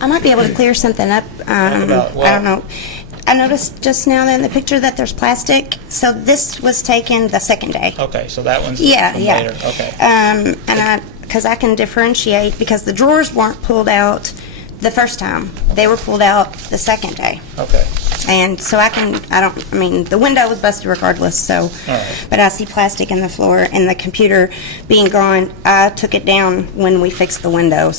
I might be able to clear something up. I don't know. I noticed just now in the picture that there's plastic. So this was taken the second day. Okay, so that one's Yeah, from yeah. later. Okay. And because I can differentiate, because the drawers weren't pulled out the first time. They were pulled out the second day. Okay. And so the window was busted regardless, so, All right. but I see plastic in the floor and the computer being gone. I took it down when we fixed the window,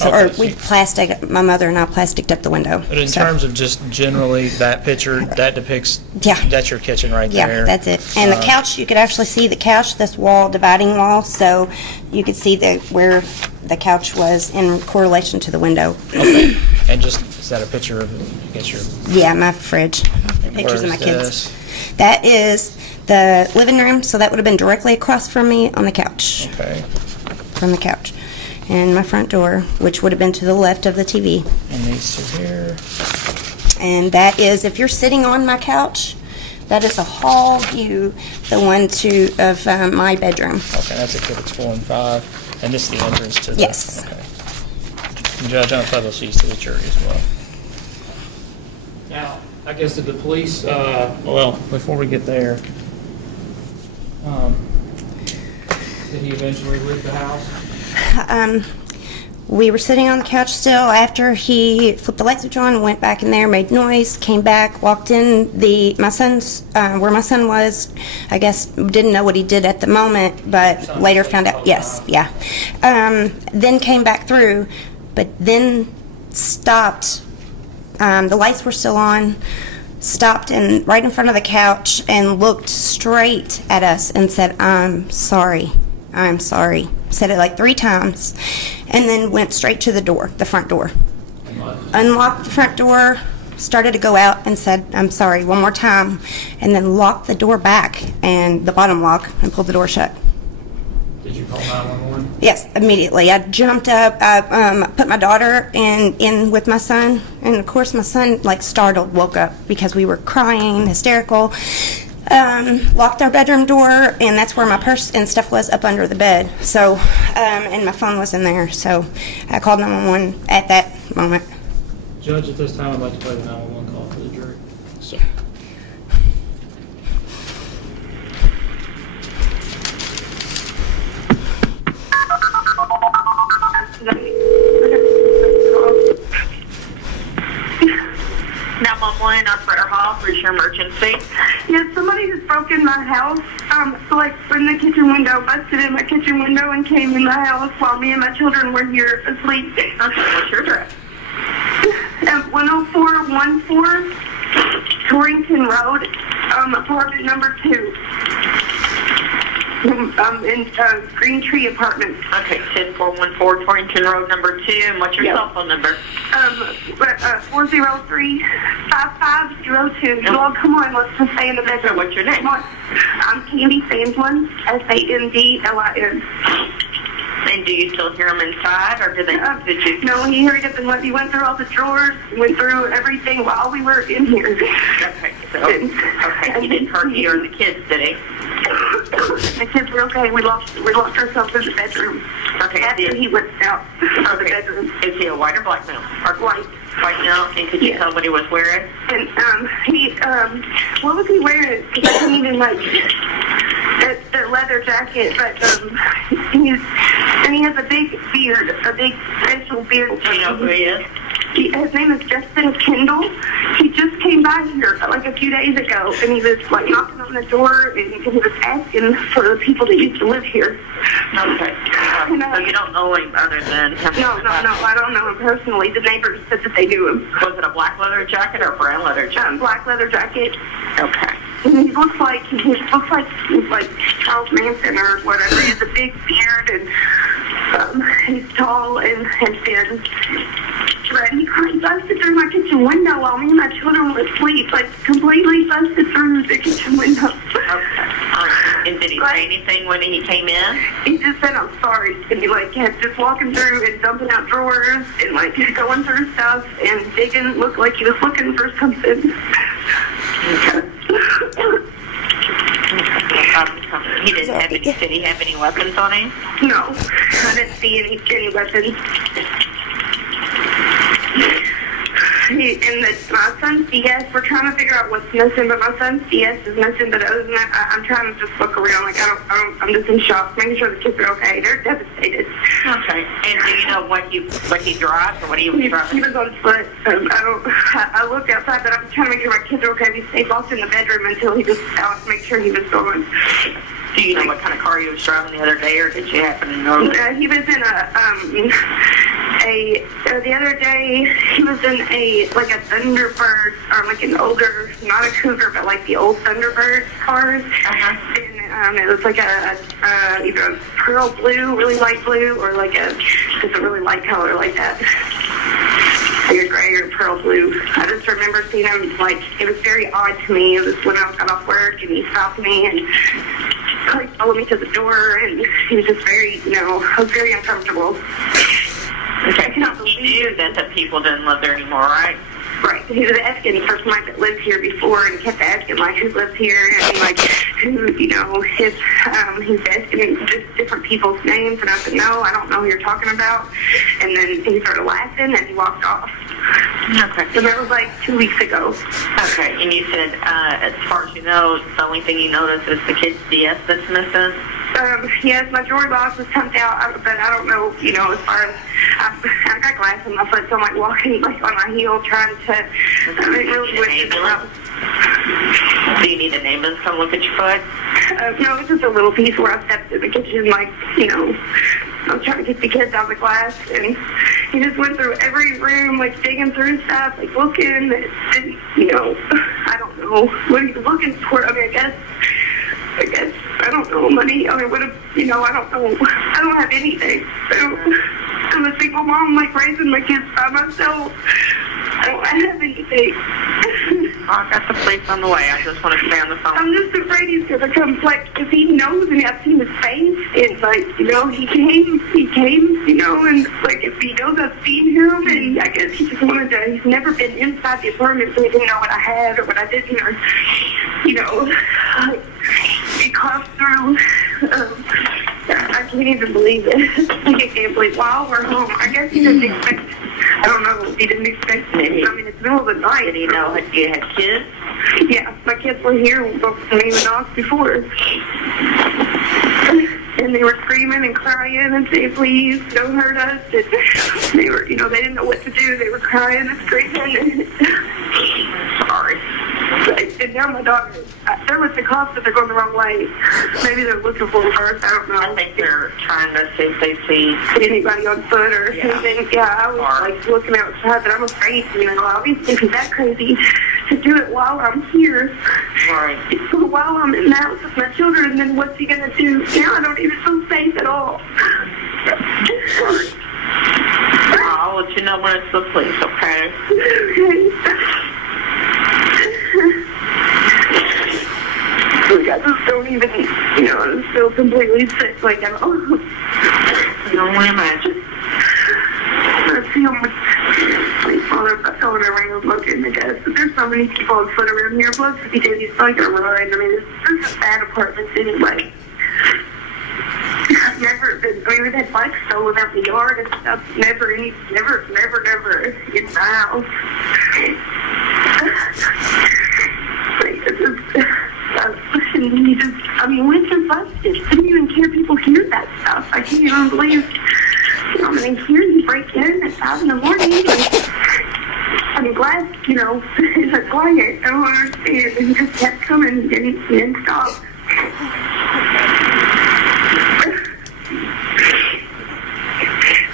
my mother and I plasticed up the window. But in terms of just generally that picture, that depicts, that's your kitchen right there. Yeah, that's it. And the couch, you could actually see the couch, this wall, dividing wall, so you could see where the couch was in correlation to the window. Okay. And is that a picture of, I guess, your... Yeah, my fridge. Pictures of my kids. That is the living room, so that would have been directly across from me on the couch. Okay. From the couch. And my front door, which would have been to the left of the TV. And these two here. And that is, if you're sitting on my couch, that is a hall view, the one of my bedroom. Okay, that's Exhibits 4 and 5. And this is the entrance to the... Yes. Okay. And Judge, I'm going to these to the jury as well. Now, I guess did the police, before we get there, did he eventually leave the house? We were sitting on the couch still after he flipped the light switch on, went back in there, made noise, came back, walked in my son's, where my son was. I guess didn't know what he did at the moment, but later found out, yes, yeah. Then came back through, but then stopped. The lights were still on, stopped right in front of the couch and looked straight at us and said, I'm sorry. Said it like 3 times, and then went straight to the door, the front door. Unlocked the front door, started to go out and said, I'm sorry, one more time, and then locked the door back, and the bottom lock, and pulled the door shut. Did you call 911? Yes, immediately. I jumped up, I put my daughter in with my son, and of course my son, startled, woke up because we were crying, hysterical. Locked our bedroom door, and that's where my purse and stuff was, up under the bed. So, and my phone was in there. So I called 911 at that moment. Judge, at this time, I'd like to play the 911 call for the jury. So. Operator Hall, where's your emergency? Yeah, somebody just broke in my house. In the kitchen window, busted in my kitchen window and came in the house while me and my children were here asleep. Okay, what's your address? 10414 Torrington Road, apartment number 2. In Green Tree Apartments. Okay, 10414 Torrington Road, number 2. And what's your cell phone number? 403-5502. Well, come on, let's just stay in the bedroom. What's your name? Come on. I'm Candida Sandlin, Sandlin. And do you still hear them inside, or did you? No, he hurried up and he went through all the drawers, went through everything while we were in here. Okay, he didn't hurt you or the kids, did he? The kids were okay. We locked ourselves in the bedroom. Okay. After he went out of the bedroom. Is he a white or black male? Or white. White male. And could you tell what he was wearing? And what was he wearing? Because I didn't even the leather jacket, but he has a big beard, a big special beard. Do you know who he is? His name is Justin Kendall. He just came by here a few days ago, and he was knocking on the door, and he was asking for the people that used to live here. Okay. So you don't know him other than him? No, I don't know him personally. The neighbors said that they knew him. Was it a black leather jacket or a brown leather jacket? Black leather jacket. Okay. And he looks like Charles Manson or whatever. He has a big beard, and he's tall and thin. But he busted through my kitchen window while me and my children were asleep, completely busted through the kitchen window. Okay. And did he say anything when he came in? He just said, I'm sorry. And he kept just walking through and dumping out drawers and going through stuff and digging. Looked like he was looking for something. Okay. Did he have any weapons on him? No, I didn't see any weapons. my son's DS, we're trying to figure out what's missing, but my son's DS is missing. But other than that, I'm trying to just look around. Like I'm just in shock, making sure the kids are okay. They're devastated. Okay. And do you know what he drives or what he was driving? He was on foot. I looked outside, but I was trying to make sure my kids are okay. We stayed locked in the bedroom until he just out to make sure he was gone. Do you know what kind of car he was driving the other day, or did you happen to know that? He was in the other day, he was in a Thunderbird, or like an older, not a Cougar, but like the old Thunderbird cars. Uh-huh. And it was like either a pearl blue, really light blue, or like just a really light color like that. Like a gray or pearl blue. I just remember seeing him, like, it was very odd to me. It was when I got off work and he stopped me and he followed me to the door, and he was just very, I was very uncomfortable. Okay. He knew that the people didn't live there anymore, right? Right. He was asking for somebody that lived here before, and he kept asking, like, who lives here, and, like, who, he was asking just different people's names, and I said, no, I don't know who you're talking about. And then he started laughing, and he walked off. Okay. So that was, like, 2 weeks ago. Okay. And you said, as far as you know, the only thing you noticed is the kid's DS that's missing? Yes, my jewelry box was pumped out, but I don't know, as far as, I got glass on my foot, so I'm like walking like on my heel trying to, really wish it out. Do you need an ambulance to come look at your foot? No, it's just a little piece where I stepped in the kitchen, like, I was trying to get the kids out of the glass, and he just went through every room, like, digging through stuff, like, looking, and, I don't know what he was looking for. I mean, I guess, I don't know, money. I mean, what if, I don't know. I don't have anything. So, I'm a single mom, like, raising my kids by myself. I don't have anything. I got the police on the way. I just want to stay on the phone. I'm just afraid he's going to come, like, if he knows and I've seen his face, and, like, he came, and, like, if he knows I've seen him, and I guess he just wanted to, he's never been inside the apartment, so he didn't know what I had or what I didn't, or, he coughed through, I can't even believe it. I can't believe while we're home. I guess he didn't expect, I don't know, he didn't expect me. I mean, it's the middle of the night. Did he know that you had kids? Yeah, my kids were here when he was off before. And they were screaming and crying and saying, please, don't hurt us. And they were, they didn't know what to do. They were crying and screaming. Sorry. And now my daughter, they're with the cops, but they're going the wrong way. Maybe they're looking for them first. I don't know. I think they're trying to see if they see anybody on foot or anything. Yeah, I was like looking outside, but I'm afraid, obviously, if he's that crazy to do it while I'm here. Right. So while I'm in the house with my children, then what's he going to do? Now I don't even feel safe at all. I'll let you know when it's the police, okay? I just don't even, I feel completely sick. Like, I don't imagine. I feel my father around looking, I guess. But there's so many people on foot around here. Plus, if he did, he's probably going to run. I mean, it's just bad apartments anyway. I've never been, we've had bikes stolen out the yard and stuff. Never in the house. When you're busted, didn't even care people hear that stuff. I can't even believe, they hear you break in at 5 in the morning. I'm glad, it's quiet. I don't understand. And he just kept coming and didn't stop.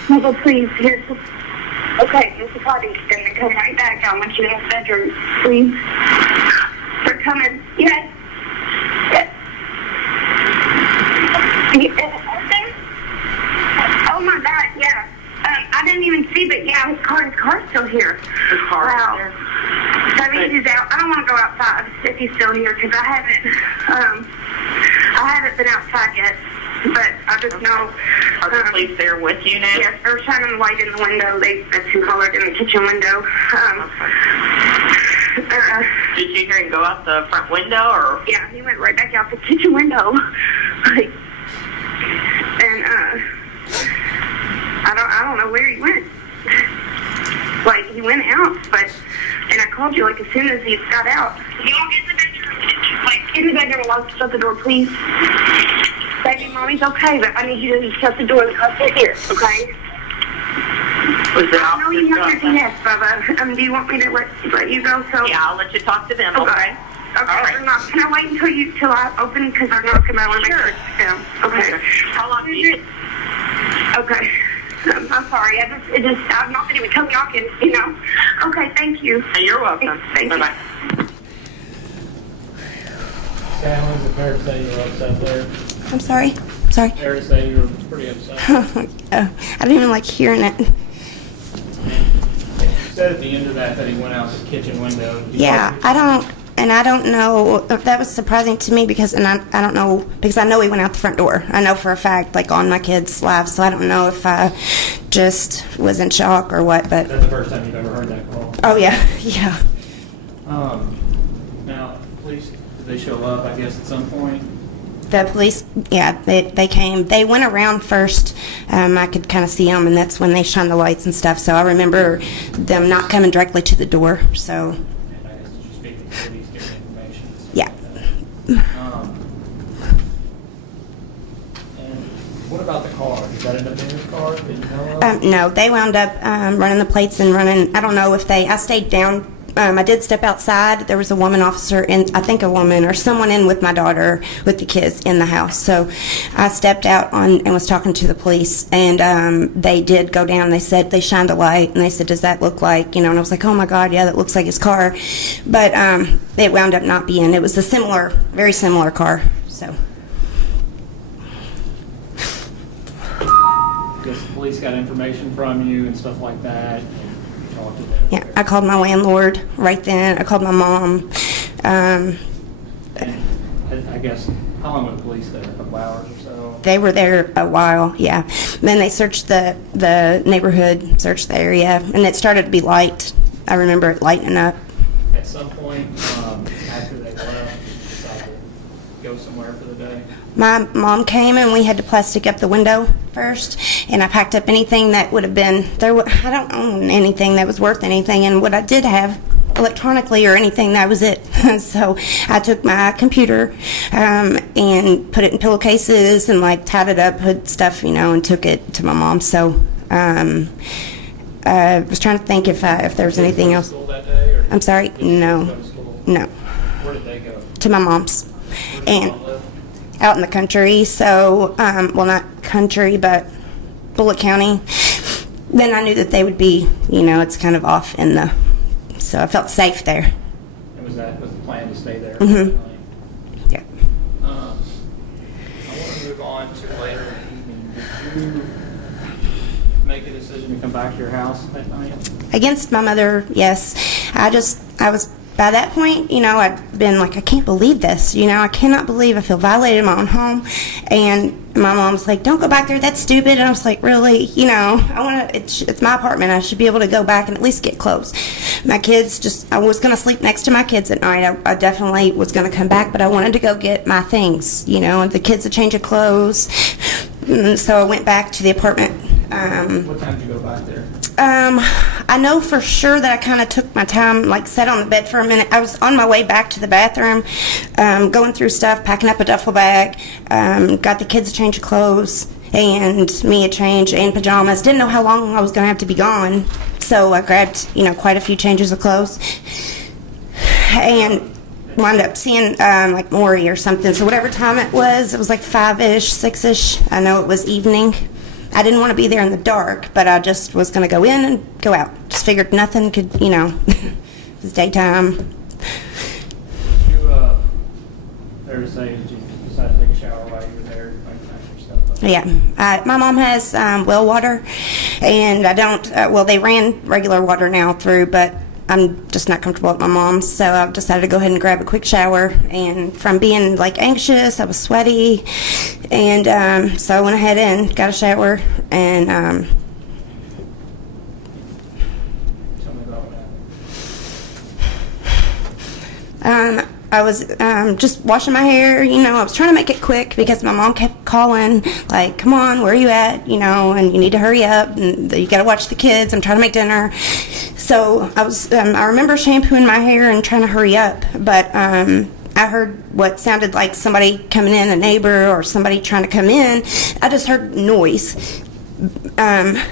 Well, please, okay, Mr. Potty's going to come right back. I want you in the bedroom, please. They're coming. Yes. Oh my God, yeah. I didn't even see, but yeah, his car's still here. His car's here? That means he's out. I don't want to go outside if he's still here, because I haven't been outside yet. But I just know. Are the police there with you now? Yes, they're shining the light in the window. That's who hollered in the kitchen window. Did you hear him go out the front window, or? Yeah, he went right back out the kitchen window. I don't know where he went. He went out, but called you, like, as soon as he got out. You all get in the bedroom. Like, in the bedroom alone, shut the door, please. Baby, Mommy's okay, but I need you to shut the door and come sit here, okay? Was it I know you have officer? your yes, Bubba. Do you want me to let you go? So Yeah, I'll let you talk to them, okay? Okay, All right. they're not. Can I wait till I open? Because they're not coming. I want to make sure it's them. Okay. How long do you... Okay. I'm sorry. I've not been even come knocking, you know. Okay, thank you. You're welcome. Thank you. Bye-bye. Sandlin, is it fair to say you were upset there? I'm sorry. Sorry. Fair to say you were pretty upset. I didn't even like hearing it. You said at the end of that he went out the kitchen window. Yeah, I don't know, that was surprising to me because, and I don't know, because I know he went out the front door. I know for a fact, like on my kids' lives, so I don't know if I just was in shock or what, but. Is that the first time you've ever heard that call? Oh, yeah, yeah. Now, police, did they show up, I guess, at some point? The police, yeah, they came. They went around first. I could kind of see them, and that's when they shined the lights and stuff. So I remember them not coming directly to the door. So, And I guess did you speak to the police, give them information? and stuff yeah. like that? And what about the car? Did that end up being his car? Did you know of? No, they wound up running the plates and running. I don't know if I stayed down. I did step outside. There was a woman officer, and I think a woman or someone in with my daughter with the kids in the house. So I stepped out and was talking to the police, and they did go down. They said they shined a light, and they said, "Does that look like?" And I was like, "Oh my God, yeah, that looks like his car." But it wound up not being. It was a very similar car. So. Guess the police got information from you and stuff like that, and you talked to them. Yeah, I called my landlord right then. I called my mom. And I guess, how long were the police there? A couple hours or so? They were there a while, yeah. Then they searched the neighborhood, searched the area, and it started to be light. I remember it lightening up. At some point, after they left, you decided to go somewhere for the day? My mom came and we had to plastic up the window first, and I packed up anything that would have been there. I don't own anything that was worth anything, and what I did have electronically or anything, that was it. So I took my computer and put it in pillowcases and like tied it up, put stuff, and took it to my mom. So I was trying to think if there was anything else. School that day, or I'm sorry, did you no, go to school? no, Where did they go? to my mom's. Where did And your mom live? out in the country, so, well, not country, but Bullitt County. Then I knew that they would be, it's kind of off so I felt safe there. And was the plan to stay there? Mhm. Yeah. I want to move on to later in the evening. Did you make a decision to come back to your house that night? Against my mother, yes. I was, by that point, I'd been like, I can't believe this. I cannot believe I feel violated in my own home. And my mom was like, don't go back there. That's stupid. And I was like, really? It's my apartment. I should be able to go back and at least get clothes. My kids I was going to sleep next to my kids at night. I definitely was going to come back, but I wanted to go get my things, and the kids a change of clothes. So I went back to the apartment. What time did you go back there? I know for sure that I kind of took my time, like sat on the bed for a minute. I was on my way back to the bathroom, going through stuff, packing up a duffel bag, got the kids a change of clothes, and me a change and pajamas. Didn't know how long I was going to have to be gone, so I grabbed, quite a few changes of clothes, and wound up seeing like Maury or something. So whatever time it was like 5-ish, 6-ish. I know it was evening. I didn't want to be there in the dark, but I just was going to go in and go out. Just figured nothing could, it was daytime. Did you, fair to say, did you decide to take a shower while you were there? Like, finish your stuff up? Yeah. My mom has well water, and I don't, they ran regular water now through, but I'm just not comfortable at my mom's, so I decided to go ahead and grab a quick shower. And from being like anxious, I was sweaty, and so I went ahead and got a shower. And Tell me about what happened. I was just washing my hair, you know. I was trying to make it quick because my mom kept calling, like, come on, where are you at, you know, and you need to hurry up, and you got to watch the kids. I'm trying to make dinner. So I remember shampooing my hair and trying to hurry up, but I heard what sounded like somebody coming in, a neighbor or somebody trying to come in. I just heard noise. I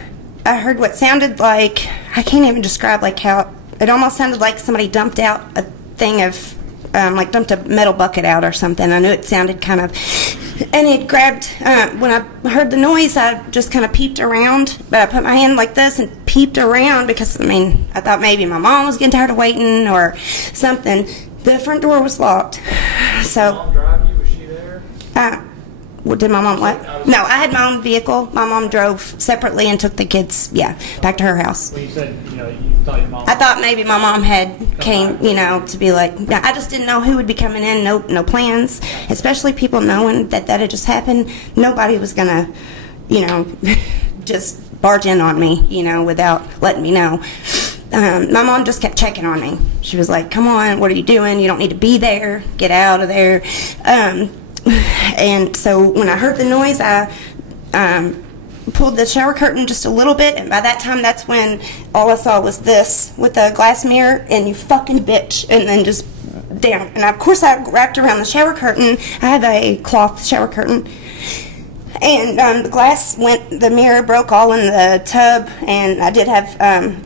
heard what sounded like, I can't even describe like how, it almost sounded like somebody dumped out a thing of, like dumped a metal bucket out or something. I knew it sounded kind of, and it grabbed, when I heard the noise, I just kind of peeped around, but I put my hand like this and peeped around because, I mean, I thought maybe my mom was getting tired of waiting or something. The front door was locked, so. Did Mom drive you? Was she there? Well, did my mom what? No, I had my own vehicle. My mom drove separately and took the kids, back to her house. Well, you said, you know, you thought your mom. I thought maybe my mom had came, you know, to be like, I just didn't know who would be coming in, no plans, especially people knowing that had just happened. Nobody was gonna, you know, just barge in on me, you know, without letting me know. My mom just kept checking on me. She was like, come on, what are you doing? You don't need to be there. Get out of there. And so when I heard the noise, I pulled the shower curtain just a little bit, and by that time, that's when all I saw was this with a glass mirror, and you fucking bitch, and then just down. And of course, I wrapped around the shower curtain. I have a cloth shower curtain. And the mirror broke all in the tub, and I did have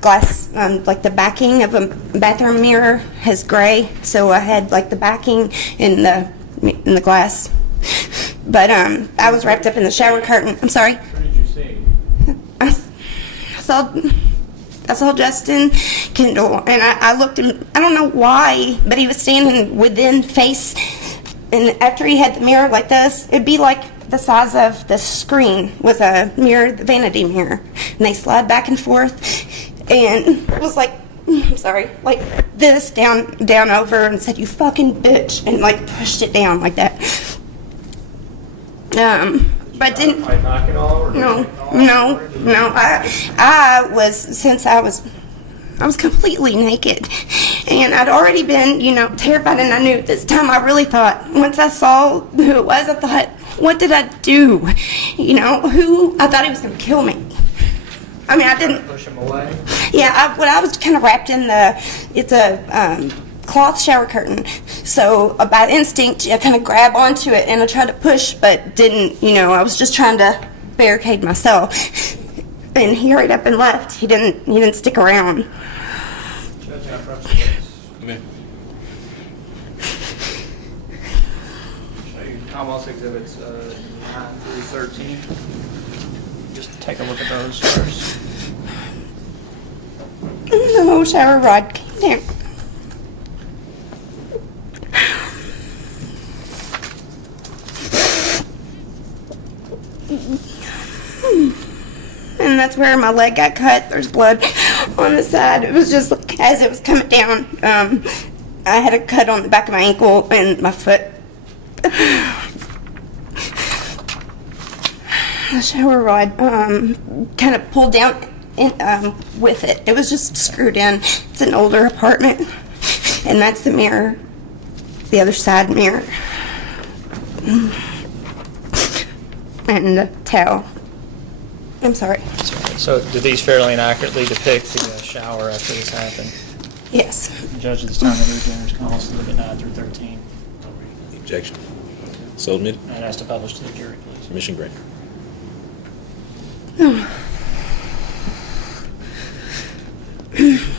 glass, like the backing of a bathroom mirror is gray, so I had like the backing in the glass. But I was wrapped up in the shower curtain. I'm sorry. What did you see? I saw Justin Kendall, and I looked him. I don't know why, but he was standing within face, and after he had the mirror like this, it'd be like the size of the screen was a mirror, the vanity mirror, and they slide back and forth, and it was like, I'm sorry, like this down over, and said, you fucking bitch, and like pushed it down like that. But didn't. Fight back at all, or No. I was completely naked, and I'd already been, you know, terrified, and I knew this time I really thought, once I saw who it was, I thought, what did I do? You know, I thought he was going to kill me. I mean, I didn't. Push him away? Yeah, I was kind of wrapped in it's a cloth shower curtain. So by instinct, I kind of grab onto it, and I tried to push, but didn't, you know, I was just trying to barricade myself. And he hurried up and left. He didn't stick around. Judge, I approach the case. Come in. Show you Commonwealth Exhibits 9 through 13. Just take a look at those first. The whole shower rod came down. And that's where my leg got cut. There's blood on the side. It was just like, as it was coming down, I had a cut on the back of my ankle and my foot. The shower rod kind of pulled down with it. It was just screwed in. It's an older apartment, and that's the mirror, the other side mirror, and the towel. I'm sorry. So do these fairly and accurately depict the shower after this happened? Yes. Judge, at this time, the reviewers can also look at 9 through 13. Objection. So admitted. And ask to publish to the jury, please. Mission granted.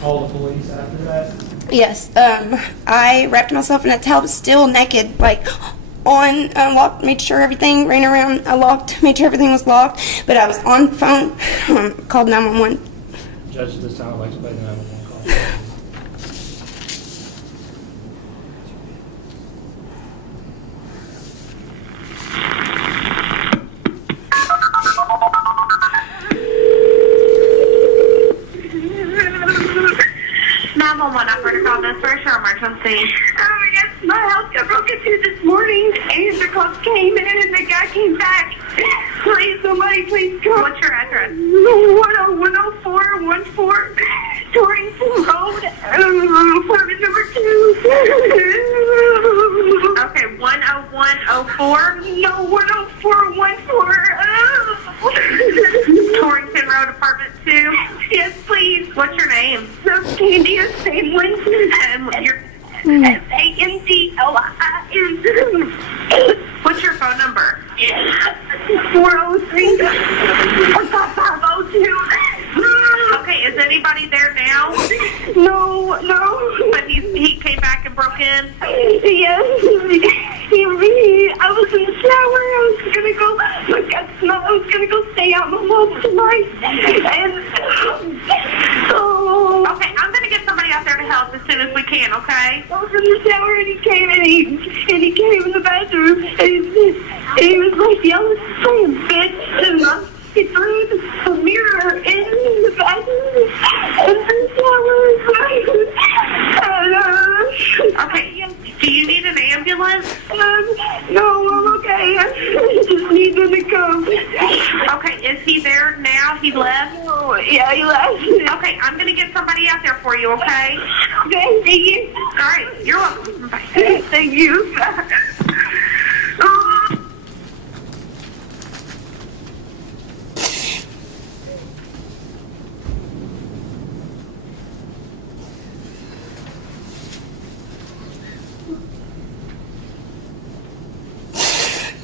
Call the police after that? Yes. I wrapped myself in a towel, still naked, like on, locked, made sure everything ran around. I locked, made sure everything was locked, but I was on the phone, called 911. Judge, at this time, I'd like to play the 911 call. Operator call this first or emergency? Oh my gosh, my house got broken into this morning, and the cops came in, and the guy came back. Please, somebody, please come. What's your address? 10414 Torrington Road, apartment number 2. name? Candida Sandlin. Your, Sandlin. what's your phone number? 403 502. Okay, is anybody there now? No. But he came back and broke in? Yes. I was in the shower. I was gonna go. I was gonna go stay out in the hall tonight. And Okay, I'm gonna get somebody out there to help as soon as we can. Okay? I was in the shower and he came in the bathroom and he was like yelling, saying bitch, and he threw the mirror in the bathroom and the shower. Okay. Do you need an ambulance? No, I'm okay. I just need them to come. Okay, is he there now? He left? Oh, yeah, he left. Okay, I'm gonna get somebody out there for you. Okay? Okay, thank you. All right, you're welcome. Bye. Thank you.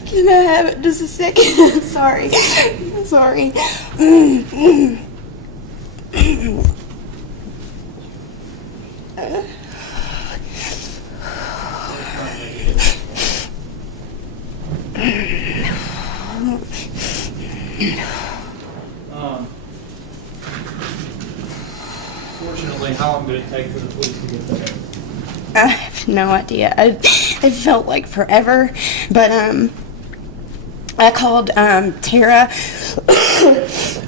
Can I have it just a second? Sorry. Sorry. Fortunately, how long did it take for the police to get there? I have no idea. It felt like forever, but I called Tara,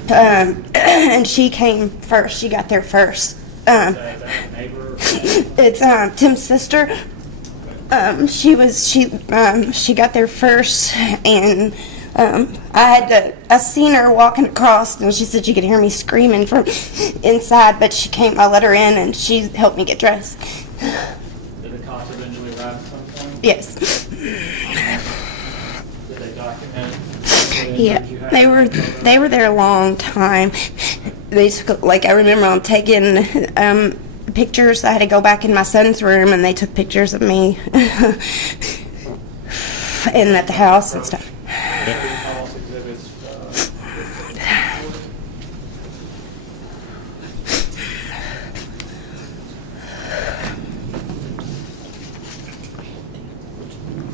and she came first. She got there first. Is that a neighbor? It's Tim's sister. She got there first, and I seen her walking across, and she said she could hear me screaming from inside, but she came. I let her in, and she helped me get dressed. Did the cops eventually arrive at some point? Yes. Did they document? Yeah, they were there a long time. They took, like, I remember I'm taking pictures. I had to go back in my son's room, and they took pictures of me and at the house and stuff. False exhibits.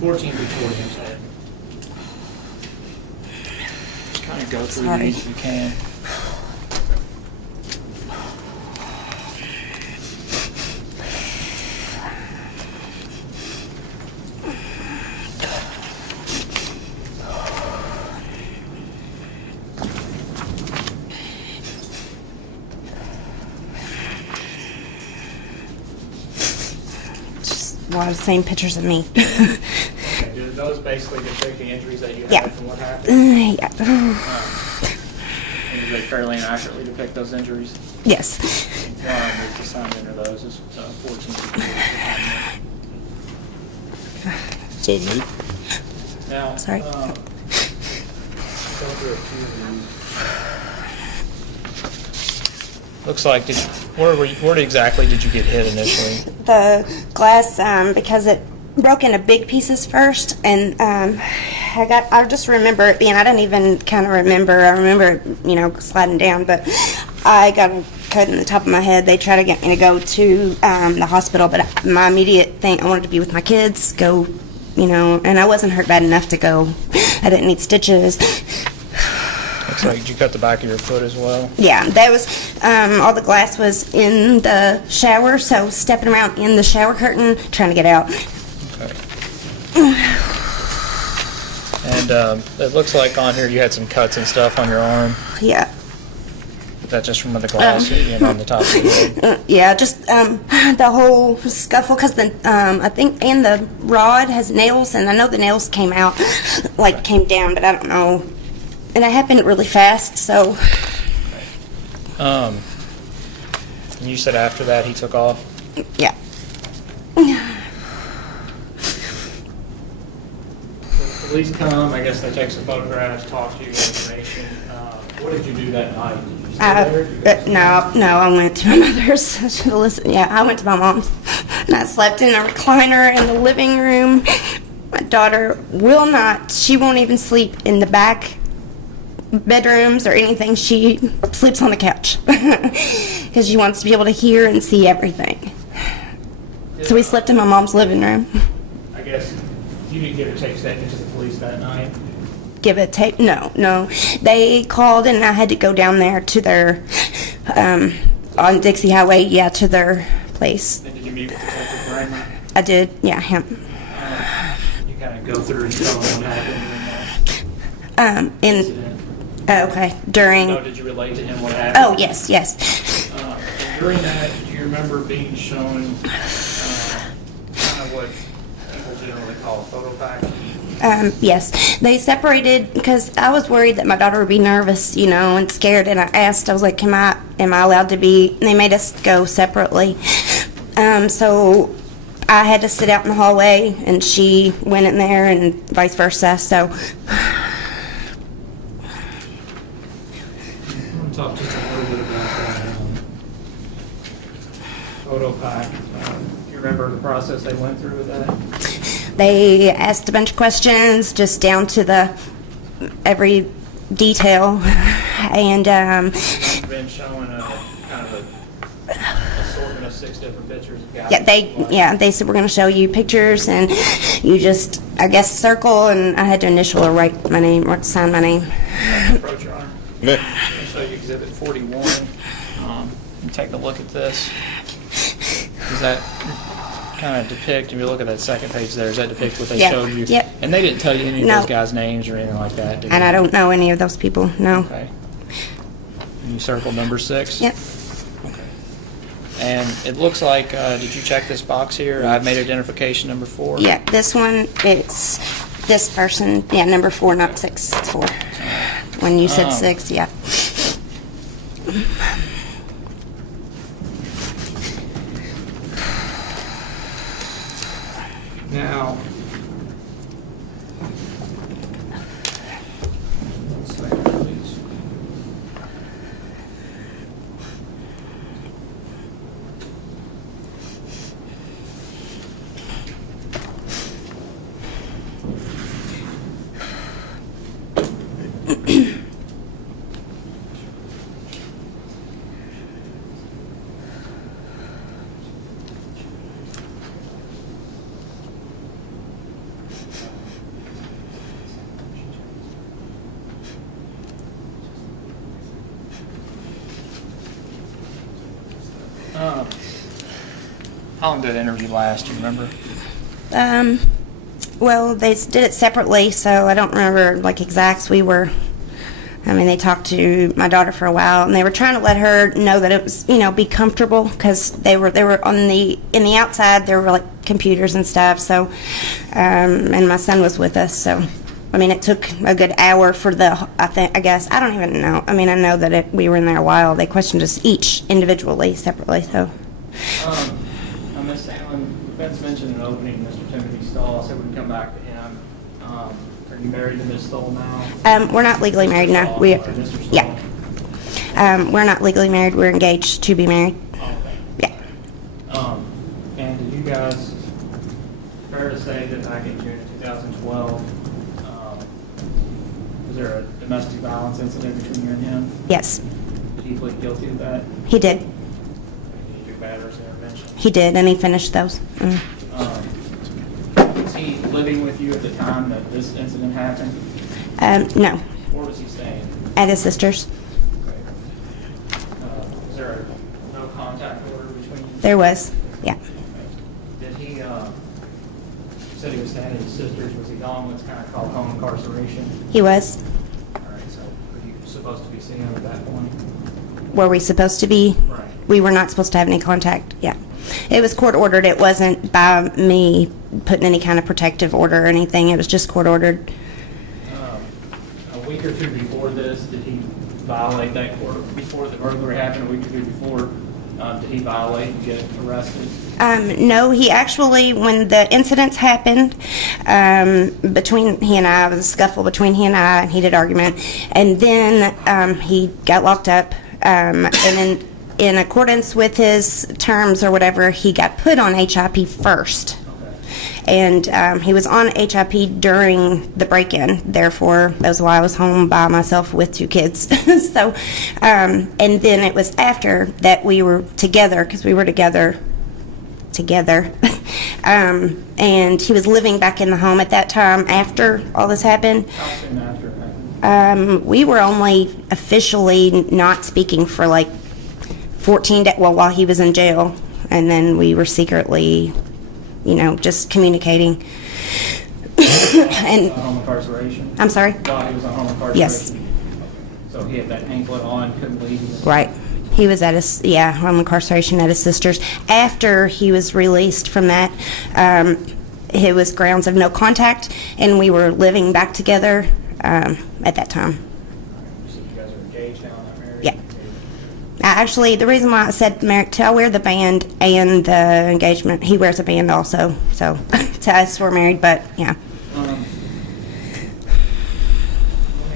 14 before you said. Kind of go through Sorry. these if you can. Just a lot of the same pictures of me. Okay, do those basically depict the injuries that you had Yeah. from what happened? Yeah. And do they fairly and accurately depict those injuries? Yes. There's the sign under those is 14 before. So admitted. Now, Sorry. go through a few of these. Looks like, where exactly did you get hit initially? The glass, because it broke into big pieces first, and I just remember it being, I didn't even kind of remember, I remember, sliding down, but I got a cut in the top of my head. They tried to get me to go to the hospital, but my immediate thing, I wanted to be with my kids, go, and I wasn't hurt bad enough to go. I didn't need stitches. Looks like you cut the back of your foot as well. Yeah, that was, all the glass was in the shower, so stepping around in the shower curtain, trying to get out. Okay. And it looks like on here you had some cuts and stuff on your arm. Yeah. Is that just from the glass hitting on the top of your head? Yeah, just the whole scuffle, because I think, and the rod has nails, and I know the nails came out, came down, but I don't know. And it happened really fast, so. And you said after that he took off? Yeah. For police come, I guess they take some photographs, talk to you, get information. What did you do that night? Did you stay there? No, I went to my mother's. Listen, yeah, I went to my mom's. And I slept in a recliner in the living room. My daughter she won't even sleep in the back bedrooms or anything. She sleeps on the couch because she wants to be able to hear and see everything. So we slept in my mom's living room. I guess you didn't get a tape statement to the police that night? Give a tape? No. They called and I had to go down there to their, on Dixie Highway, to their place. And did you meet with Detective Berg? I did, yeah, him. You kind of go through and tell them what happened during that incident. Okay, during. No, did you relate to him what happened? Oh, yes. And during that, do you remember being shown kind of what people generally call a photo pack? Yes, they separated because I was worried that my daughter would be nervous, and scared. And I asked, I was like, am I allowed to be? And they made us go separately. So I had to sit out in the hallway, and she went in there, and vice versa. So. Talk to us a little bit about that photo pack. Do you remember the process they went through with that? They asked a bunch of questions, just down to every detail, and You've been showing a kind of a assortment of 6 different pictures of guys. they said we're going to show you pictures, and you just, I guess, circle, and I had to initial or write my name or sign my name. Approach, Your Honor. Okay. I'll show you Exhibit 41. And take a look at this. Does that kind of depict, if you look at that second page there, does that depict what they showed you? Yep. And they didn't tell you any of No. those guys' names or anything like that, did And they? I don't know any of those people, no. Okay. And you circled number 6? Yep. Okay. And it looks like, did you check this box here? I've made identification number 4. Yeah, this one, it's this person, number 4, not 6, it's 4. When you said 6, yeah. Now, one second, please. How long did that interview last? Do you remember? Well, they did it separately, so I don't remember exacts. They talked to my daughter for a while, and they were trying to let her know that it was, be comfortable, because they were in the outside, there were computers and stuff, so, and my son was with us, so, it took a good hour for I guess, I don't even know. I know that we were in there a while. They questioned us each individually, separately, so. Ms. Sandlin, the defense mentioned an opening, Mr. Timothy Stahl, said we'd come back to him. Are you married to Ms. Stahl now? We're not legally married now. Mr. Stahl? Yeah. We're not legally married. We're engaged to be married. Okay. Yeah. And did you guys, fair to say that back in June of 2012, was there a domestic violence incident between you and him? Yes, Did he plead guilty to that? he did. Did he do batter's intervention? He did, and he finished those. Was he living with you at the time that this incident happened? No, Where was he staying? at his sister's. Okay. Was there a no contact order between you? There was, yeah. Did he, you said he was staying at his sister's, was he gone what's kind of called home incarceration? He was. All right, so were you supposed to be seeing him at that point? Were we supposed to be? Right. We were not supposed to have any contact, yeah. It was court ordered. It wasn't by me putting any kind of protective order or anything. It was just court ordered. A week or two before this, did he violate that court, before the burglary happened, a week or two before, Did he violate and get arrested? No, he actually, when the incidents happened, between he and I, it was a scuffle between he and I, and heated argument, and then he got locked up, and then in accordance with his terms or whatever, he got put on HIP first. And he was on HIP during the break-in. Therefore, that's why I was home by myself with 2 kids. So, and then it was after that we were together, because we were together. And he was living back in the home at that time after all this happened. How soon after it happened? We were only officially not speaking for like 14 days, well, while he was in jail. And then we were secretly, just communicating. And home incarceration? I'm sorry? While he was on home incarceration? Yes. So he had that anklet on, couldn't leave? Right. He was at his, home incarceration at his sister's. After he was released from that, it was grounds of no contact, and we were living back together at that time. So you guys are engaged now, not married? Yeah. Actually, the reason why I said married, I wear the band and the engagement. He wears a band also. So to us, we're married, but yeah. Let me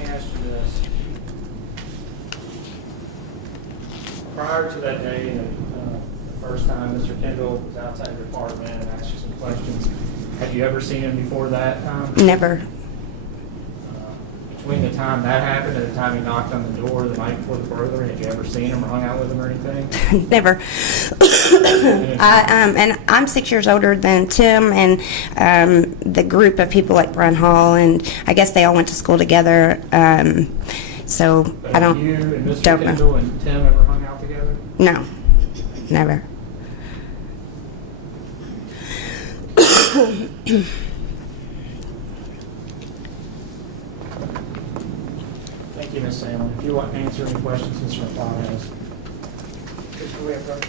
ask you this. Prior to that day, the first time Mr. Kendall was outside your apartment and asked you some questions, have you ever seen him before that time? Never. Between the time that happened and the time he knocked on the door the night before the burglary, had you ever seen him or hung out with him or anything? Never. And I'm 6 years older than Tim, and the group of people like Brian Hall, and I guess they all went to school together. So But I don't you and Mr. don't know. Kendall and Tim ever hung out together? No, never. Thank you, Ms. Sandlin. If you want to answer any questions Mr. McDonough has. Just go ahead, brother.